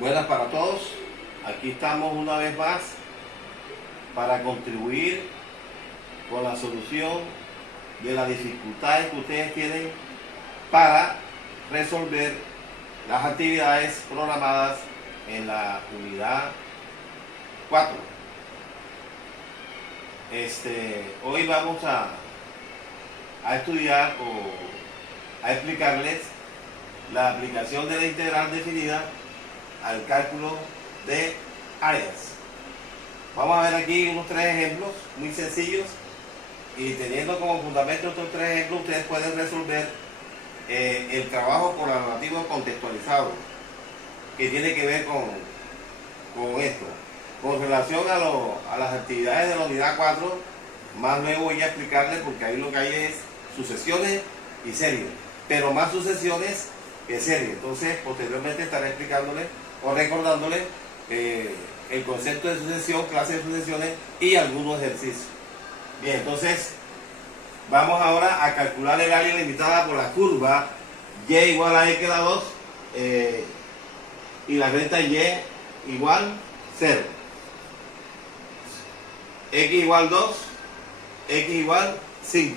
Buenas para todos. Aquí estamos una vez más para contribuir con la solución de las dificultades que ustedes tienen para resolver las actividades programadas en la unidad 4. Hoy vamos a estudiar o a explicarles la aplicación de la integral definida al cálculo de áreas. Vamos a ver aquí unos 3 ejemplos muy sencillos y teniendo como fundamento estos 3 ejemplos ustedes pueden resolver el trabajo colaborativo contextualizado que tiene que ver con esto. Con relación a las actividades de la unidad 4, más luego voy a explicarles porque ahí lo que hay es sucesiones y series, pero más sucesiones que series. Entonces posteriormente estaré explicándoles o recordándole el concepto de sucesión, clase de sucesiones y algunos ejercicios. Bien, entonces vamos ahora a calcular el área limitada por la curva y igual a x a la 2 y la recta y igual 0. X igual 2, x igual 5.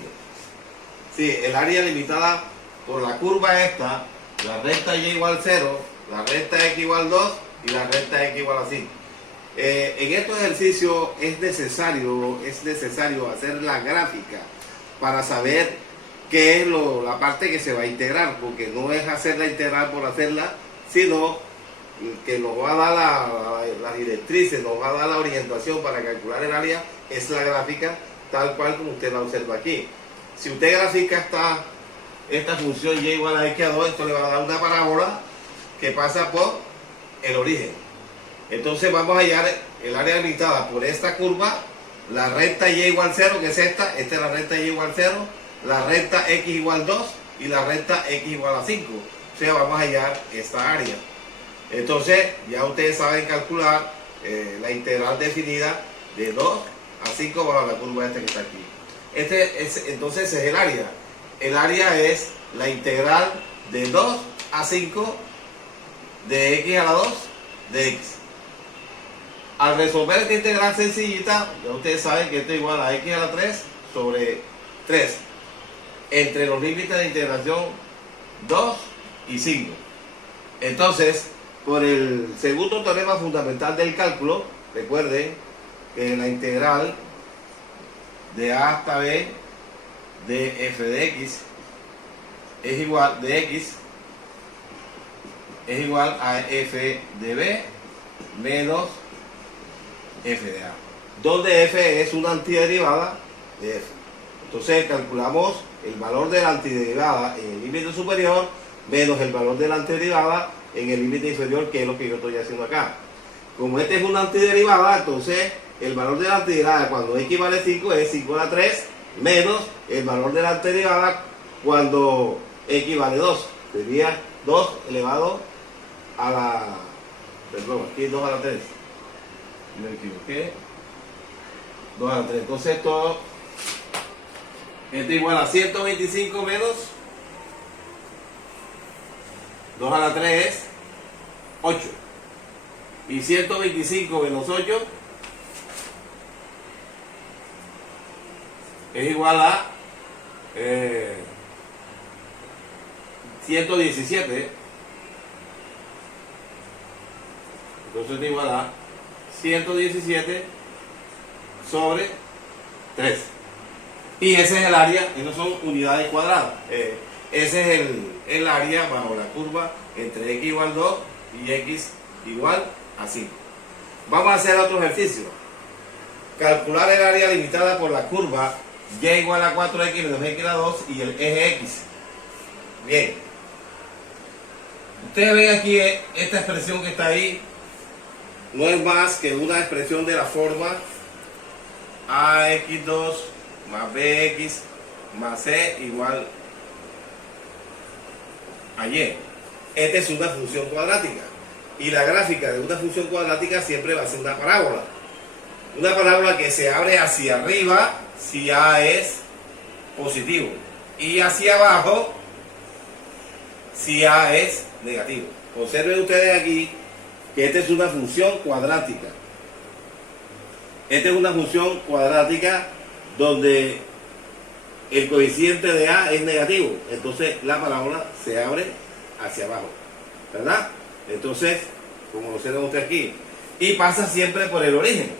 Sí, el área limitada por la curva esta, la recta y igual 0, la recta x igual 2 y la recta x igual a 5. En estos ejercicios es necesario hacer la gráfica para saber qué es la parte que se va a integrar, porque no es hacer la integral por hacerla, sino que nos va a dar las directrices, nos va a dar la orientación para calcular el área, es la gráfica tal cual como usted la observa aquí. Si usted grafica esta función y igual a x a 2, esto le va a dar una parábola que pasa por el origen. Entonces vamos a hallar el área limitada por esta curva, la recta y igual 0, que es esta es la recta y igual 0, la recta x igual 2 y la recta x igual a 5. O sea, vamos a hallar esta área. Entonces ya ustedes saben calcular la integral definida de 2 a 5 bajo la curva esta que está aquí. Entonces es el área. El área es la integral de 2 a 5 de x a la 2 de x. Al resolver esta integral sencillita, ya ustedes saben que esto es igual a x a la 3 sobre 3 entre los límites de integración 2 y 5. Entonces, por el segundo teorema fundamental del cálculo, recuerden que la integral de a hasta b de f de x es igual a f de b menos f de a, donde f es una antiderivada de f. Entonces calculamos el valor de la antiderivada en el límite superior menos el valor de la antiderivada en el límite inferior, que es lo que yo estoy haciendo acá. Como este es una antiderivada, entonces el valor de la antiderivada cuando x vale 5 es 5 a la 3 menos el valor de la antiderivada cuando x vale 2. Sería 2 elevado a la... Perdón, aquí es 2 a la 3. Me equivoqué. 2 a la 3. Entonces esto es igual a 125 menos 2 a la 3 es 8. Y 125 menos 8 es igual a 117. Entonces es igual a 117 sobre 3. Y ese es el área, esas son unidades cuadradas. Ese es el área bajo la curva entre x igual 2 y x igual a 5. Vamos a hacer otro ejercicio. Calcular el área limitada por la curva y igual a 4x menos x a la 2 y el eje x. Bien. Ustedes ven aquí esta expresión que está ahí. No es más que una expresión de la forma ax2 más bx más c igual a y. Esta es una función cuadrática y la gráfica de una función cuadrática siempre va a ser una parábola. Una parábola que se abre hacia arriba si a es positivo y hacia abajo si a es negativo. Observen ustedes aquí que esta es una función cuadrática. Esta es una función cuadrática donde el coeficiente de A es negativo. Entonces la parábola se abre hacia abajo, ¿verdad? Entonces, como lo observa usted aquí, y pasa siempre por el origen,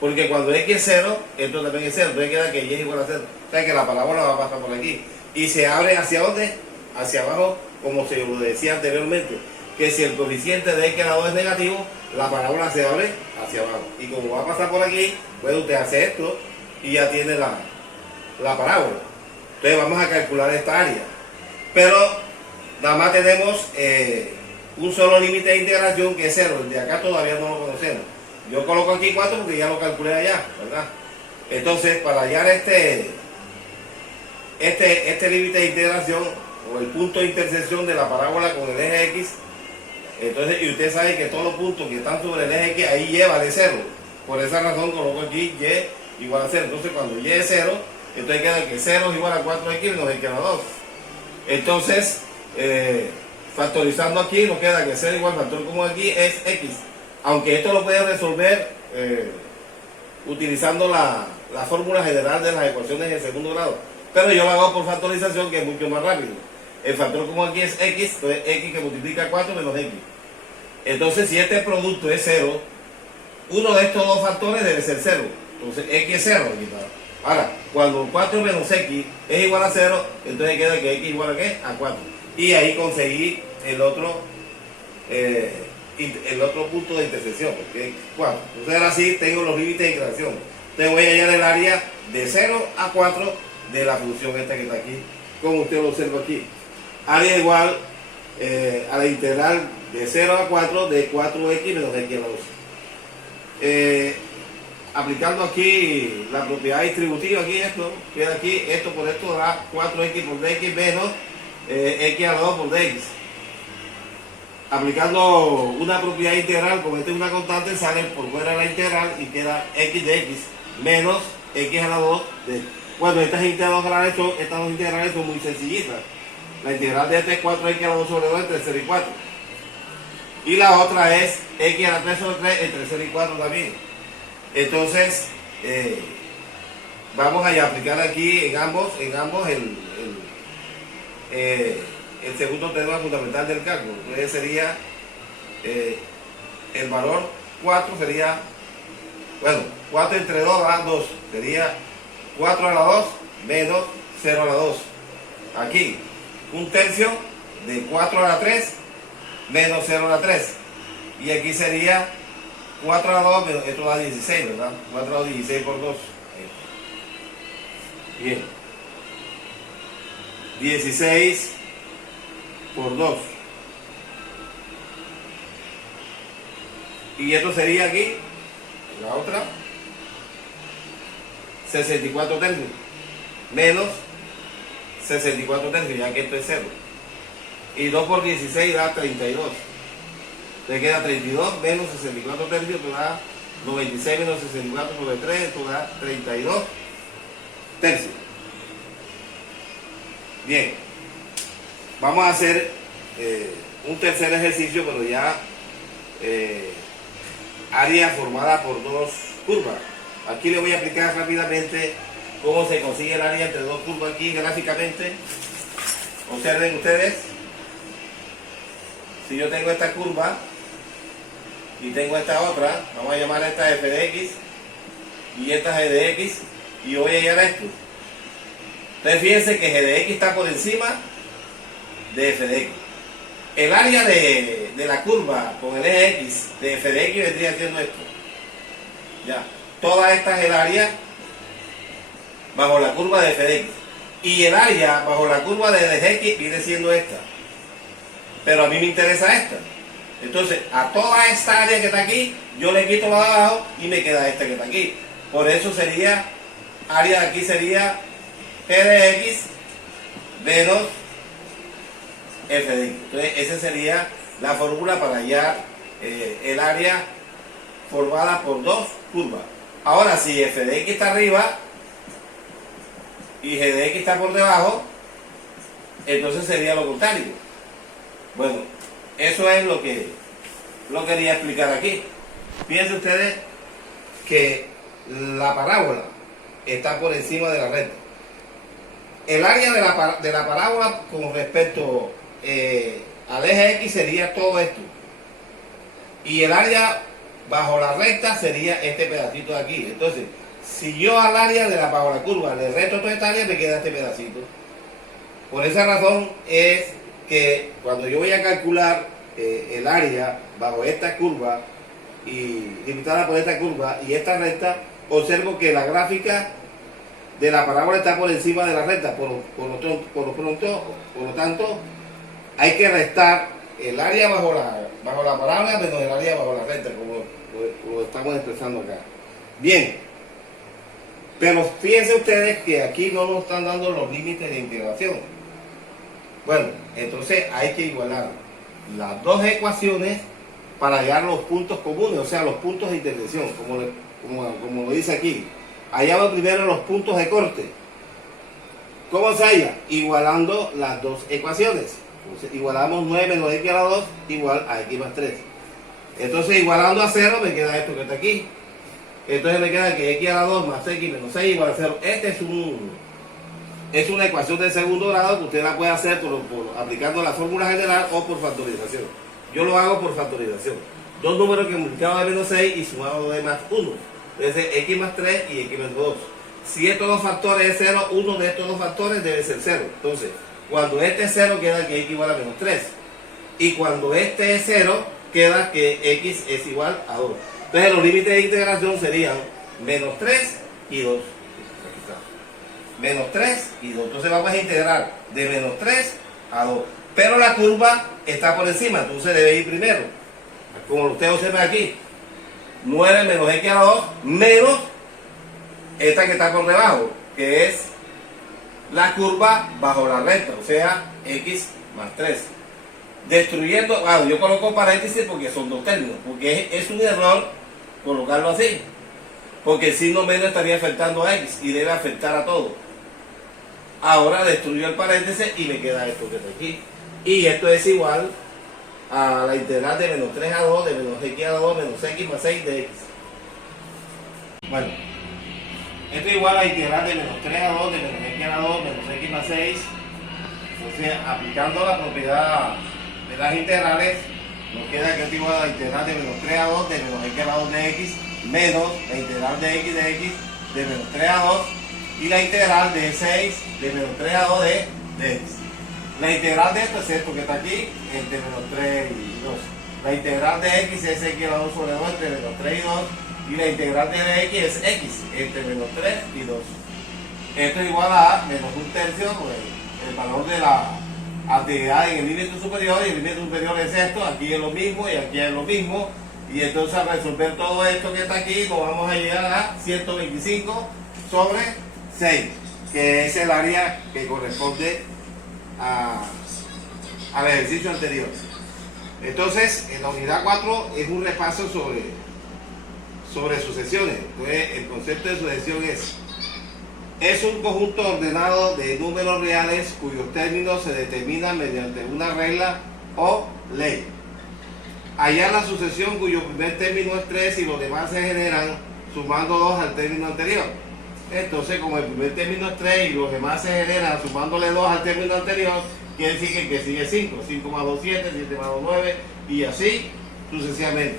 porque cuando x es 0, esto también es 0, entonces queda que y es igual a 0, o sea que la parábola va a pasar por aquí, y se abre hacia ¿dónde? Hacia abajo, como se lo decía anteriormente, que si el coeficiente de x a la 2 es negativo, la parábola se abre hacia abajo, y como va a pasar por aquí, pues usted hace esto, y ya tiene la parábola. Entonces vamos a calcular esta área, pero nada más tenemos un solo límite de integración que es 0, el de acá todavía no lo conocemos. Yo coloco aquí 4 porque ya lo calculé allá, ¿verdad? Entonces, para hallar este límite de integración o el punto de intersección de la parábola con el eje X, entonces, y usted sabe que todos los puntos que están sobre el eje X, ahí Y vale 0. Por esa razón coloco aquí Y igual a 0. Entonces, cuando Y es 0, entonces queda que 0 es igual a 4x menos x a la 2. Entonces, factorizando aquí, nos queda que 0 igual factor común aquí es x. Aunque esto lo puede resolver utilizando la fórmula general de las ecuaciones de segundo grado. Pero yo lo hago por factorización, que es mucho más rápido. El factor común aquí es x, entonces x que multiplica 4 menos x. Entonces, si este producto es 0, uno de estos dos factores debe ser 0. Entonces, x es 0. Ahora, cuando 4 menos x es igual a 0, entonces queda que x igual a ¿qué? A 4. Y ahí conseguí el otro punto de intersección, que es 4. Entonces ahora sí tengo los límites de integración. Entonces voy a hallar el área de 0 a 4 de la función esta que está aquí, como usted lo observa aquí. Área igual a la integral de 0 a 4 de 4x menos x a la 2. Aplicando aquí la propiedad distributiva, aquí esto, queda aquí, esto por esto da 4x por dx menos x a la 2 por dx. Aplicando una propiedad integral, como esta es una constante, sale por fuera la integral y queda x de x menos x a la 2 de. Bueno, estas dos integrales son muy sencillitas. La integral de esta es 4x a la 2 sobre 2 entre 0 y 4. Y la otra es x a la 3 sobre 3 entre 0 y 4 también. Entonces, vamos a aplicar aquí en ambos el segundo tema fundamental del cálculo. Entonces sería el valor 4 sería, bueno, 4 entre 2 da 2, sería 4 a la 2 menos 0 a la 2. Aquí, un tercio de 4 a la 3 menos 0 a la 3. Y aquí sería 4 a la 2, menos, esto da 16, ¿verdad? 4 a la 2, 16 por 2. Bien. 16 por 2. Y esto sería aquí, la otra, 64 tercios. Menos 64 tercios, ya que esto es 0. Y 2 por 16 da 32. Te queda 32 menos 64 tercios, esto da 96 menos 64 sobre 3, esto da 32 tercios. Bien, vamos a hacer un tercer ejercicio, pero ya área formada por dos curvas. Aquí le voy a aplicar rápidamente cómo se consigue el área entre dos curvas aquí gráficamente. Observen ustedes, si yo tengo esta curva y tengo esta otra, vamos a llamar esta f de x y esta g de x, y voy a hallar esto. Entonces fíjense que g de x está por encima de f de x. El área de la curva con el eje x de f de x vendría siendo esto. Ya, toda esta es el área bajo la curva de f de x. Y el área bajo la curva de x viene siendo esta. Pero a mí me interesa esta. Entonces, a toda esta área que está aquí, yo le quito la de abajo y me queda esta que está aquí. Por eso sería, área de aquí sería g de x menos f de x. Entonces, esa sería la fórmula para hallar el área formada por dos curvas. Ahora, si f de x está arriba y g de x está por debajo, entonces sería lo contrario. Bueno, eso es lo que lo quería explicar aquí. Fíjense ustedes que la parábola está por encima de la recta. El área de la parábola con respecto al eje X sería todo esto. Y el área bajo la recta sería este pedacito de aquí. Entonces, si yo al área de bajo la curva le resto toda esta área, me queda este pedacito. Por esa razón es que cuando yo voy a calcular el área bajo esta curva y limitada por esta curva y esta recta, observo que la gráfica de la parábola está por encima de la recta. Por lo tanto, hay que restar el área bajo la parábola menos el área bajo la recta, como lo estamos expresando acá. Bien, pero fíjense ustedes que aquí no nos están dando los límites de integración. Bueno, entonces hay que igualar las dos ecuaciones para hallar los puntos comunes, o sea, los puntos de intersección, como lo dice aquí. Hallamos primero los puntos de corte. ¿Cómo se halla? Igualando las dos ecuaciones. Entonces, igualamos 9 menos x a la 2 igual a x más 3. Entonces, igualando a 0, me queda esto que está aquí. Entonces me queda que x a la 2 más x menos 6 igual a 0. Este es una ecuación de segundo grado que usted la puede hacer aplicando la fórmula general o por factorización. Yo lo hago por factorización. Dos números que multiplicados de menos 6 y sumados de más 1. Entonces x más 3 y x menos 2. Si estos dos factores es 0, uno de estos dos factores debe ser 0. Entonces, cuando este es 0, queda que x igual a menos 3. Y cuando este es 0, queda que x es igual a 2. Entonces, los límites de integración serían menos 3 y 2. Aquí está. Menos 3 y 2. Entonces, vamos a integrar de menos 3 a 2. Pero la curva está por encima, entonces debe ir primero. Como usted observa aquí. 9 menos x a la 2 menos esta que está por debajo, que es la curva bajo la recta, o sea, x más 3. Destruyendo, yo coloco paréntesis porque son dos términos, porque es un error colocarlo así, porque el signo menos estaría afectando a x y debe afectar a todo. Ahora destruyo el paréntesis y me queda esto que está aquí. Y esto es igual a la integral de menos 3 a 2 de menos x a la 2 menos x más 6 de x. Bueno, esto es igual a la integral de menos 3 a 2 de menos x a la 2 menos x más 6. Entonces, aplicando la propiedad de las integrales, nos queda que esto es igual a la integral de menos 3 a 2 de menos x a la 2 de x menos la integral de x de menos 3 a 2 y la integral de 6 de menos 3 a 2 de x. La integral de esto es esto que está aquí, entre menos 3 y 2. La integral de x es x a la 2 sobre 2 entre menos 3 y 2. Y la integral de x es x entre menos 3 y 2. Esto es igual a menos un tercio, pues, el valor de la actividad en el límite superior. Y el límite superior es esto, aquí es lo mismo y aquí es lo mismo. Y entonces al resolver todo esto que está aquí, nos vamos a llegar a 125 sobre 6, que es el área que corresponde al ejercicio anterior. Entonces, en la unidad 4 es un repaso sobre sucesiones. Entonces, el concepto de sucesión es un conjunto ordenado de números reales cuyos términos se determinan mediante una regla o ley. Hallar la sucesión cuyo primer término es 3 y los demás se generan sumando 2 al término anterior. Entonces, como el primer término es 3 y los demás se generan sumándole 2 al término anterior, quiere decir que el que sigue 5. 5 más 2, 7, 7 más 2, 9 y así sucesivamente.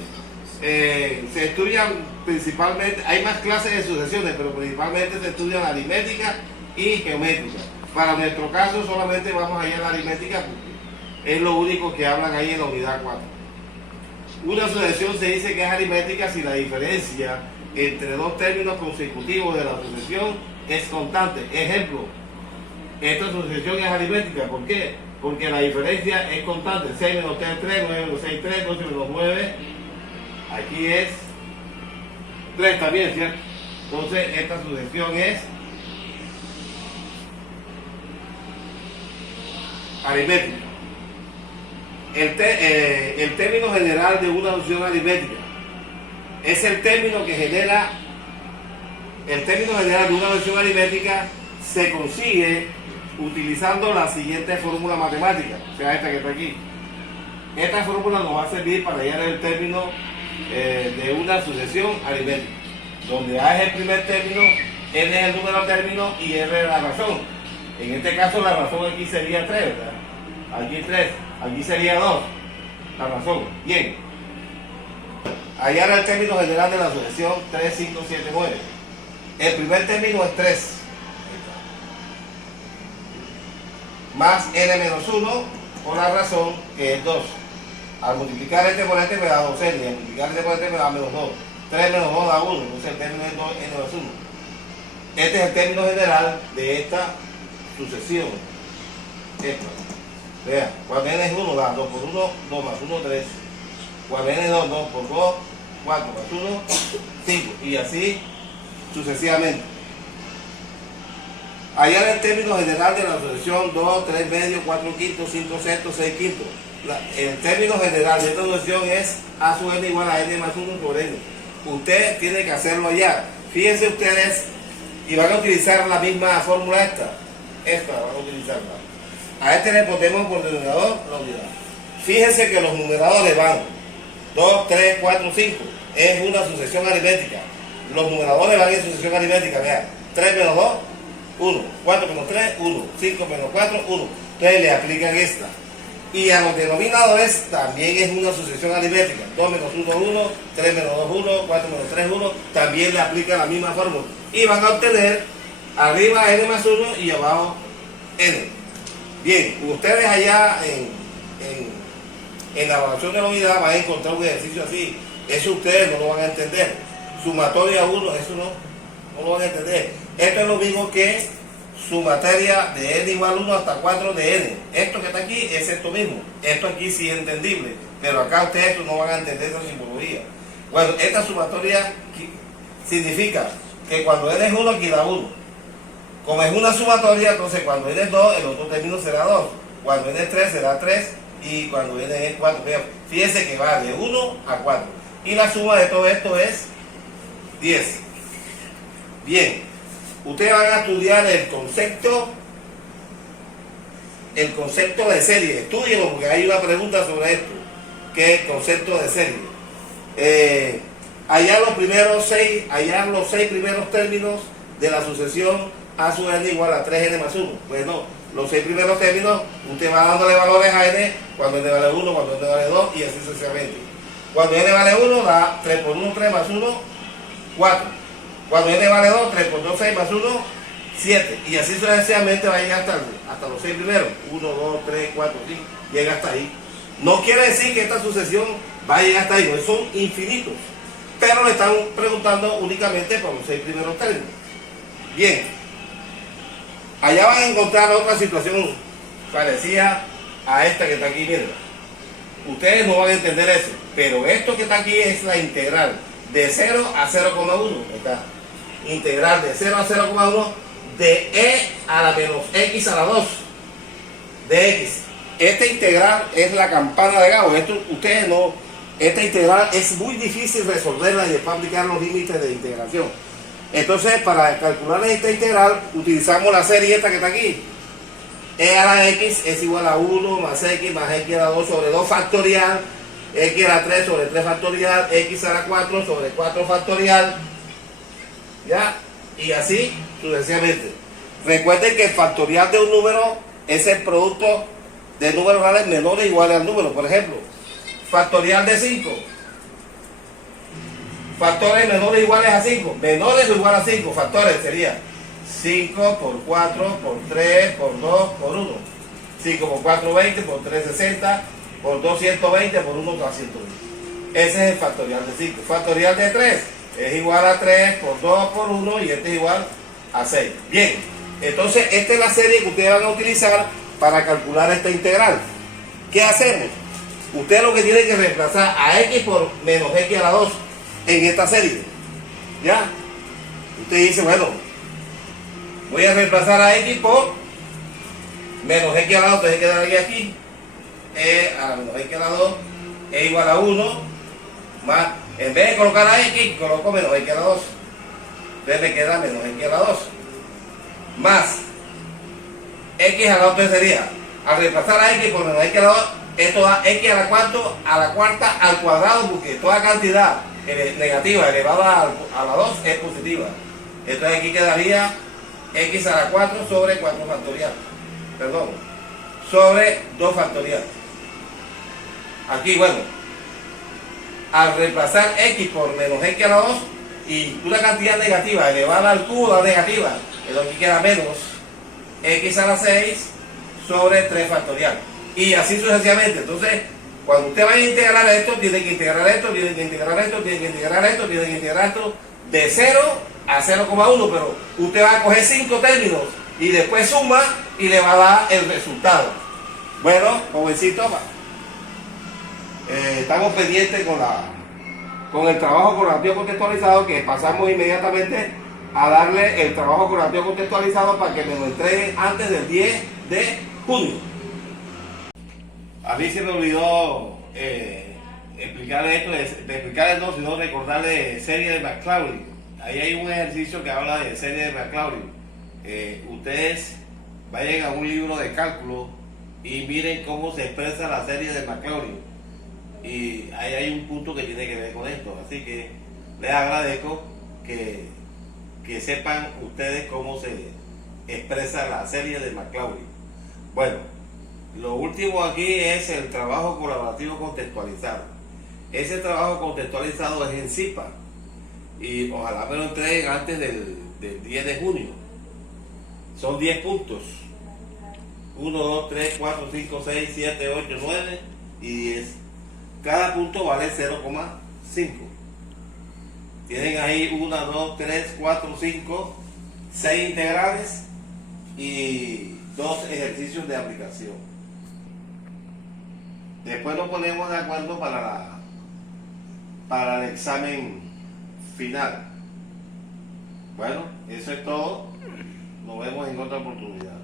Se estudian principalmente, hay más clases de sucesiones, pero principalmente se estudian aritmética y geométrica. Para nuestro caso solamente vamos a ir a la aritmética porque es lo único que hablan ahí en la unidad 4. Una sucesión se dice que es aritmética si la diferencia entre dos términos consecutivos de la sucesión es constante. Ejemplo, esta sucesión es aritmética. ¿Por qué? Porque la diferencia es constante. 6 menos 3 es 3, 9 menos 6 es 3, 12 menos 9, aquí es 3 también, ¿cierto? Entonces esta sucesión es aritmética. El término general de una sucesión aritmética es el término que genera. El término general de una sucesión aritmética se consigue utilizando la siguiente fórmula matemática, o sea, esta que está aquí. Esta fórmula nos va a servir para hallar el término de una sucesión aritmética, donde A es el primer término, N es el número de términos y R es la razón. En este caso la razón aquí sería 3, ¿verdad? Aquí 3, aquí sería 2, la razón. Bien, hallar el término general de la sucesión 3, 5, 7, 9. El primer término es 3, más N menos 1 por la razón que es 2. Al multiplicar este por este me da 2N, y al multiplicar este por este me da menos 2. 3 menos 2 da 1, entonces el término es 2N menos 1. Este es el término general de esta sucesión. Esta. Vean, cuando N es 1 da 2 por 1, 2 más 1, 3. Cuando N es 2, 2 por 2, 4 más 1, 5. Y así sucesivamente. Hallar el término general de la sucesión 2, 3 medios, 4 quintos, 5 sextos, 6 quintos. El término general de esta sucesión es A sub N igual a N más 1 por N. Usted tiene que hacerlo allá. Fíjense ustedes, y van a utilizar la misma fórmula esta. Esta van a utilizarla. A este le ponemos por denominador la unidad. Fíjense que los numeradores van 2, 3, 4, 5. Es una sucesión aritmética. Los numeradores van en sucesión aritmética. Vean, 3 menos 2, 1. 4 menos 3, 1. 5 menos 4, 1. Entonces le aplican esta. Y a los denominadores también es una sucesión aritmética. 2 menos 1, 1. 3 menos 2, 1. 4 menos 3, 1. También le aplican la misma fórmula. Y van a obtener arriba N más 1 y abajo N. Bien, ustedes allá en la evaluación de la unidad van a encontrar un ejercicio así. Eso ustedes no lo van a entender. Sumatoria 1, eso no lo van a entender. Esto es lo mismo que sumatoria de N igual 1 hasta 4 de N. Esto que está aquí es esto mismo. Esto aquí sí es entendible. Pero acá ustedes no van a entender esa simbología. Bueno, esta sumatoria significa que cuando N es 1 aquí da 1. Como es una sumatoria, entonces cuando N es 2, el otro término será 2. Cuando N es 3, será 3. Y cuando N es 4, fíjense que va de 1 a 4. Y la suma de todo esto es 10. Bien, ustedes van a estudiar el concepto de serie. Estudienlo porque hay una pregunta sobre esto. ¿Qué es el concepto de serie? Hallar los 6 primeros términos de la sucesión A sub N igual a 3N más 1. Bueno, los 6 primeros términos, usted va dándole valores a N, cuando N vale 1, cuando N vale 2 y así sucesivamente. Cuando N vale 1, da 3 por 1, 3 más 1, 4. Cuando N vale 2, 3 por 2, 6 más 1, 7. Y así sucesivamente va a llegar hasta los 6 primeros. 1, 2, 3, 4, 5, llega hasta ahí. No quiere decir que esta sucesión va a llegar hasta ahí, no, son infinitos. Pero le están preguntando únicamente por los 6 primeros términos. Bien. Allá van a encontrar otra situación parecida a esta que está aquí, miren. Ustedes no van a entender eso, pero esto que está aquí es la integral de 0 a 0,1. Está. Integral de 0 a 0,1 de e a la menos x a la 2 de x. Esta integral es la campana de Gauss. Esto ustedes no. Esta integral es muy difícil resolverla y después aplicar los límites de integración. Entonces, para calcular esta integral, utilizamos la serie esta que está aquí. E a la x es igual a 1 más x a la 2 sobre 2 factorial, x a la 3 sobre 3 factorial, x a la 4 sobre 4 factorial, ¿ya? Y así sucesivamente. Recuerden que el factorial de un número es el producto de números reales menores o iguales al número. Por ejemplo, factorial de 5. Factores menores o iguales a 5. Menores o iguales a 5. Factores sería 5 por 4, por 3, por 2, por 1. 5 por 4, 20, por 3, 60, por 2, 120, por 1, 220. Ese es el factorial de 5. Factorial de 3 es igual a 3, por 2, por 1, y este es igual a 6. Bien, entonces esta es la serie que ustedes van a utilizar para calcular esta integral. ¿Qué hacemos? Usted lo que tiene que reemplazar a x por menos x a la 2 en esta serie. ¿Ya? Usted dice, bueno, voy a reemplazar a x por menos x a la 2, entonces queda aquí e a la menos x a la 2 es igual a 1 más, en vez de colocar a x, coloco menos x a la 2. Entonces me queda menos x a la 2 más x a la 2, entonces sería, al reemplazar a x por menos x a la 2, esto da x a la cuarta al cuadrado, porque toda cantidad negativa elevada a la 2 es positiva. Entonces aquí quedaría x a la 4 sobre 4 factorial. Perdón, sobre 2 factorial. Aquí, bueno, al reemplazar x por menos x a la 2 y una cantidad negativa elevada al cubo da negativa, entonces aquí queda menos x a la 6 sobre 3 factorial. Y así sucesivamente. Entonces, cuando usted vaya a integrar esto, tiene que integrar esto, tiene que integrar esto, tiene que integrar esto, tiene que integrar esto, de 0 a 0,1, pero usted va a coger 5 términos y después suma y le va a dar el resultado. Bueno, jovencito, estamos pendientes con el trabajo correlativo contextualizado, que pasamos inmediatamente a darle el trabajo correlativo contextualizado para que me lo entreguen antes del 10 de junio. A mí se me olvidó explicarle esto, explicarle no, sino recordarle serie de Maclaurin. Ahí hay un ejercicio que habla de serie de Maclaurin. Ustedes vayan a un libro de cálculo y miren cómo se expresa la serie de Maclaurin. Y ahí hay un punto que tiene que ver con esto. Así que les agradezco que sepan ustedes cómo se expresa la serie de Maclaurin. Bueno, lo último aquí es el trabajo colaborativo contextualizado. Ese trabajo contextualizado es en CIPA y ojalá me lo entreguen antes del 10 de junio. Son 10 puntos. 1, 2, 3, 4, 5, 6, 7, 8, 9 y 10. Cada punto vale 0,5. Tienen ahí 1, 2, 3, 4, 5, 6 integrales y 2 ejercicios de aplicación. Después nos ponemos de acuerdo para el examen final. Bueno, eso es todo. Nos vemos en otra oportunidad.